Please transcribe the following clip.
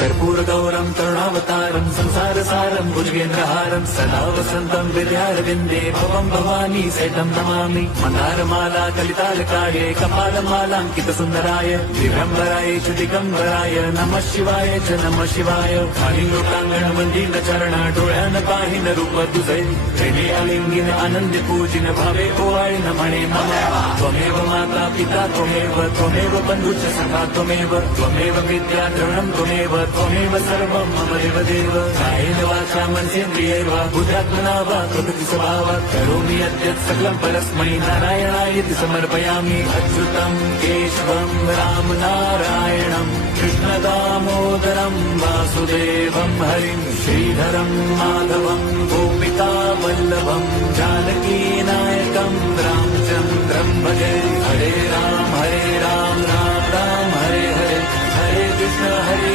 कर्पूरगौरं करुणावतारं संसारसारं भुजगेन्द्रहारं सदा वसन्तं विद्यारविन्दे भवं भवानी सहितं नमामि। मन्दारमाला कलितालकाये कपालमालाङ्कितसुन्दराय दिगम्बराय च दिगम्बराय नमः शिवाय च नमः शिवाय। कालिंगोटांगणमंदिर डोळ्यान पाहिन रूप तुझे प्रेमे अलिंगिन आनंद पूजिन भावे ओवाळीन म्हणे मम त्वमेव माता पिता त्वमेव बंधुश्च सखा त्वमेव विद्या द्रवणं त्वमेव सर्वं मम देवदेव। कायेन वाचा मनसेन्द्रियैर्वा बुद्ध्यात्मना वा प्रकृति स्वभावात् करोमि यद्यत् सकलं परस्मै नारायणायेति समर्पयामि। अच्युतं केशवं राम नारायणं कृष्णदामोदरं वासुदेवं हरिं श्रीधरं माधवं गोपिका वल्लभं जानकीनायकं रामचन्द्रं भजे। हरे राम राम राम हरे हरे, हरे कृष्ण हरे